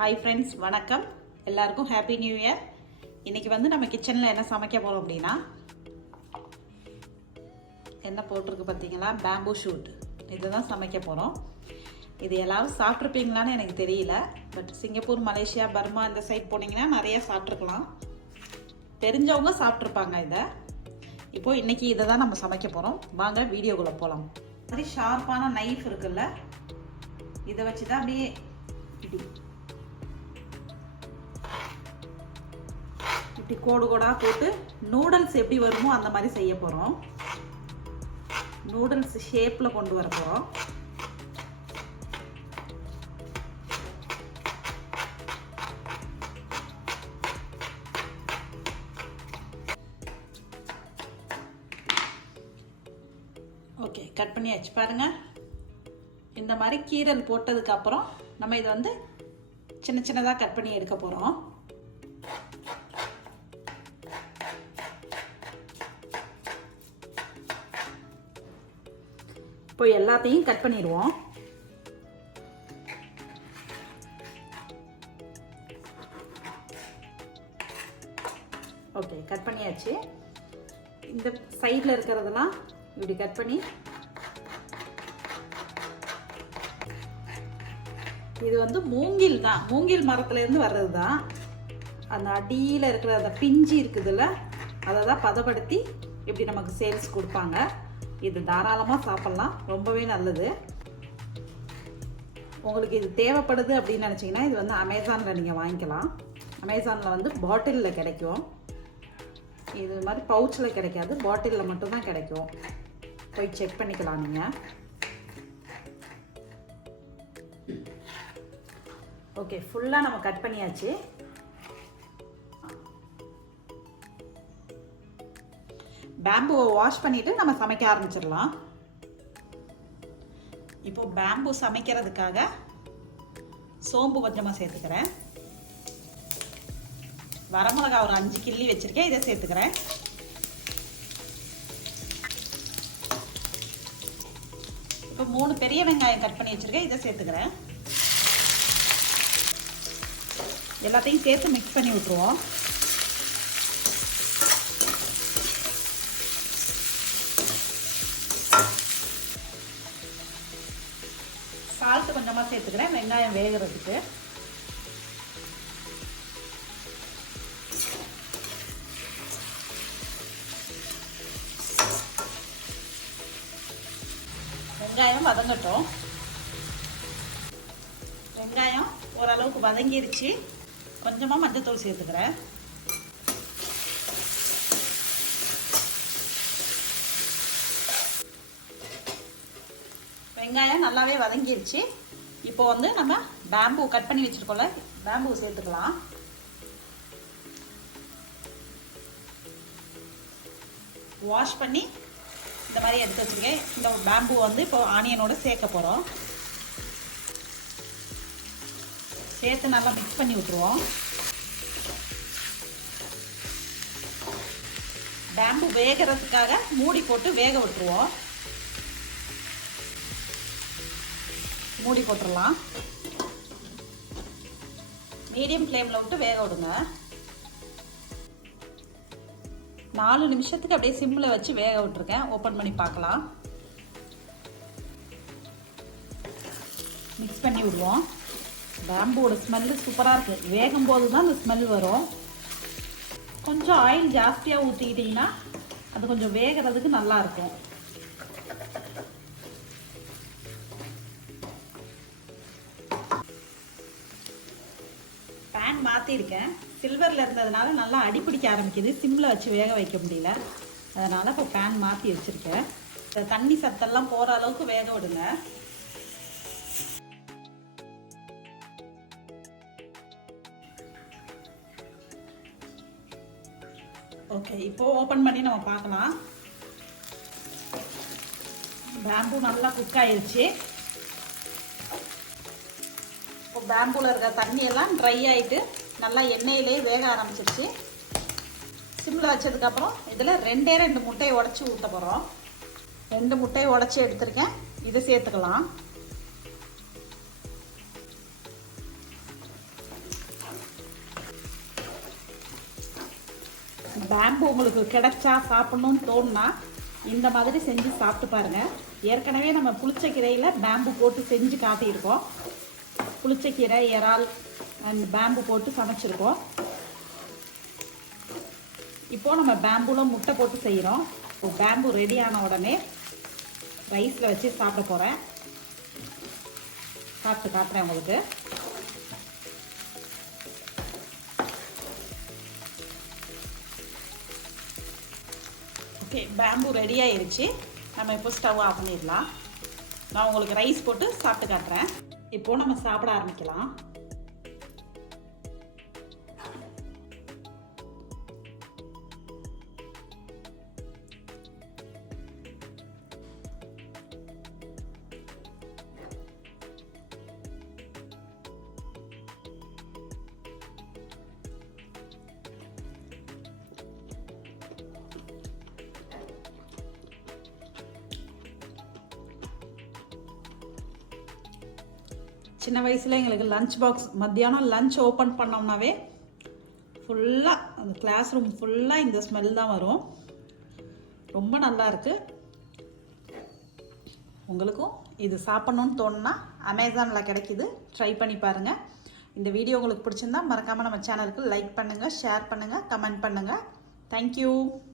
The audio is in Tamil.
ஹாய் ஃப்ரெண்ட்ஸ், வணக்கம். எல்லாருக்கும் ஹாப்பி நியூ இயர். இன்றைக்கி நம்ம கிச்சனில் என்ன சமைக்க போகிறோம் அப்படின்னா, என்ன போட்டிருக்கு பார்த்தீங்களா, பேம்பூ ஷூட். இதுதான் சமைக்க போகிறோம். இது எல்லோரும் சாப்பிட்ருப்பீங்களான்னு எனக்கு தெரியல. பட் சிங்கப்பூர், மலேசியா, பர்மா இந்த சைட் போனீங்கன்னா நிறைய சாப்பிட்ருக்கலாம். தெரிஞ்சவங்க சாப்பிட்ருப்பாங்க இதை. இப்போது இன்றைக்கி இதை தான் நம்ம சமைக்க போகிறோம். வாங்க வீடியோக்குள்ளே போகலாம். மாதிரி ஷார்ப்பான நைஃப் இருக்குல்ல, இதை வச்சு தான் அப்படியே இப்படி கோடு கோடாக போட்டு நூடுல்ஸ் எப்படி வருமோ அந்த மாதிரி செய்ய போகிறோம். நூடுல்ஸ் ஷேப்பில் கொண்டு வர போகிறோம். ஓகே, கட் பண்ணியாச்சு பாருங்க. இந்த மாதிரி கீரல் போட்டதுக்கு அப்புறம் நம்ம இதை சின்ன சின்னதாக கட் பண்ணி எடுக்க போகிறோம். இப்போ எல்லாத்தையும் கட் பண்ணிடுவோம். ஓகே, கட் பண்ணியாச்சு. இந்த சைடில் இருக்கிறதெல்லாம் இப்படி கட் பண்ணி, இது மூங்கில் தான், மூங்கில் மரத்துலேருந்து வர்றது தான். அந்த அடியில் இருக்கிற அந்த பிஞ்சு இருக்குதுல்ல, அதை தான் பதப்படுத்தி இப்படி நமக்கு சேல்ஸ் கொடுப்பாங்க. இது தாராளமாக சாப்பிட்லாம், ரொம்பவே நல்லது. உங்களுக்கு இது தேவைப்படுது அப்படின்னு நினச்சிங்கன்னா இது அமேசானில் நீங்கள் வாங்கிக்கலாம். அமேசானில் பாட்டிலில் கிடைக்கும். இது மாதிரி பவுச்சில் கிடைக்காது, பாட்டிலில் மட்டும்தான் கிடைக்கும். போய் செக் பண்ணிக்கலாம் நீங்கள். ஓகே, ஃபுல்லாக நம்ம கட் பண்ணியாச்சு. பேம்பூவை வாஷ் பண்ணிவிட்டு நம்ம சமைக்க ஆரம்பிச்சிடலாம். இப்போ பேம்பூ சமைக்கிறதுக்காக சோம்பு கொஞ்சமாக சேர்த்துக்கிறேன். வரமிளகா ஒரு 5 கிள்ளி வச்சுருக்கேன், இதை சேர்த்துக்கிறேன். இப்போ 3 பெரிய வெங்காயம் கட் பண்ணி வச்சுருக்கேன், இதை சேர்த்துக்கிறேன். எல்லாத்தையும் சேர்த்து மிக்ஸ் பண்ணி விட்டுருவோம். சால்ட் கொஞ்சமாக சேர்த்துக்கிறேன் வெங்காயம் வேகிறதுக்கு. வெங்காயம் வதங்கட்டும். வெங்காயம் ஓரளவுக்கு வதங்கிருச்சு. கொஞ்சமாக மஞ்சத்தூள் சேர்த்துக்கிறேன். வெங்காயம் நல்லாவே வதங்கிருச்சு. இப்போ நம்ம பேம்பூ கட் பண்ணி வச்சிருக்கோம்ல, பேம்பூ சேர்த்துக்கலாம். வாஷ் பண்ணி இந்த மாதிரி எடுத்து வச்சிருக்கேன். இந்த பேம்பூ இப்போ ஆனியனோட சேர்க்க போகிறோம். சேர்த்து நல்லா மிக்ஸ் பண்ணி விட்டுருவோம். பேம்பூ வேகிறதுக்காக மூடி போட்டு வேக விட்டுருவோம். மூடி போட்டுடலாம். மீடியம் ஃப்ளேமில் விட்டு வேக விடுங்க. 4 நிமிஷத்துக்கு அப்படியே சிம்மில் வச்சு வேக விட்டுருக்கேன். ஓப்பன் பண்ணி பார்க்கலாம். மிக்ஸ் பண்ணி விடுவோம். பேம்பூவோட ஸ்மெல்லு சூப்பராக இருக்குது. வேகும் போது தான் அந்த ஸ்மெல் வரும். கொஞ்சம் ஆயில் ஜாஸ்தியாக ஊற்றிக்கிட்டிங்கன்னா அது கொஞ்சம் வேகிறதுக்கு நல்லாயிருக்கும். பேன் மாற்றிருக்கேன். சில்வரில் இருந்ததுனால நல்லா அடிப்பிடிக்க ஆரம்பிக்குது. சிம்மில் வச்சு வேக வைக்க முடியல. அதனால் இப்போ பேன் மாற்றி வச்சுருக்கேன். இந்த தண்ணி சத்தெல்லாம் போகிற அளவுக்கு வேக விடுங்க. ஓகே, இப்போது ஓப்பன் பண்ணி நம்ம பார்க்கலாம். பேம்பூ நல்லா குக் ஆயிடுச்சு. இப்போ பேம்பூவில் இருக்கிற தண்ணியெல்லாம் ட்ரை ஆகிட்டு நல்லா எண்ணெயிலே வேக ஆரம்பிச்சிருச்சு. சிம்மில் வச்சதுக்கப்புறம் இதில் 2 முட்டையை உடச்சி ஊற்ற போகிறோம். 2 முட்டையை உடச்சி எடுத்துருக்கேன், இதை சேர்த்துக்கலாம். பேம்பு உங்களுக்கு கிடைச்சா சாப்பிட்ணுன்னு தோணுனா இந்த மாதிரி செஞ்சு சாப்பிட்டு பாருங்கள். ஏற்கனவே நம்ம புளிச்சக்கீரையில் பேம்பு போட்டு செஞ்சு காட்டியிருக்கோம். புளிச்சக்கீரை, இறால் அண்ட் பேம்பு போட்டு சமைச்சிருக்கோம். இப்போது நம்ம பேம்புல முட்டை போட்டு செய்கிறோம். இப்போ பேம்பு ரெடி ஆன உடனே ரைஸில் வச்சு சாப்பிட போகிறேன். சாப்பிட்டு காட்டுறேன் உங்களுக்கு. ஓகே, பேம்பு ரெடி ஆயிடுச்சு. நம்ம இப்போ ஸ்டவ் ஆஃப் பண்ணிடலாம். நான் உங்களுக்கு ரைஸ் போட்டு சாப்பிட்டு காட்டுறேன். இப்போ நம்ம சாப்பிட ஆரம்பிக்கலாம். சின்ன வயசில் எங்களுக்கு லஞ்ச் பாக்ஸ், மத்தியானம் லஞ்ச் ஓப்பன் பண்ணோம்னாவே ஃபுல்லாக அந்த கிளாஸ் ரூம் ஃபுல்லாக இந்த ஸ்மெல் தான் வரும். ரொம்ப நல்லா இருக்குது. உங்களுக்கும் இது சாப்பிட்ணுன்னு தோணுன்னா அமேசானில் கிடைக்கிது, ட்ரை பண்ணி பாருங்கள். இந்த வீடியோ உங்களுக்கு பிடிச்சிருந்தா மறக்காமல் நம்ம சேனலுக்கு லைக் பண்ணுங்கள், ஷேர் பண்ணுங்கள், கமெண்ட் பண்ணுங்கள். தேங்க்யூ.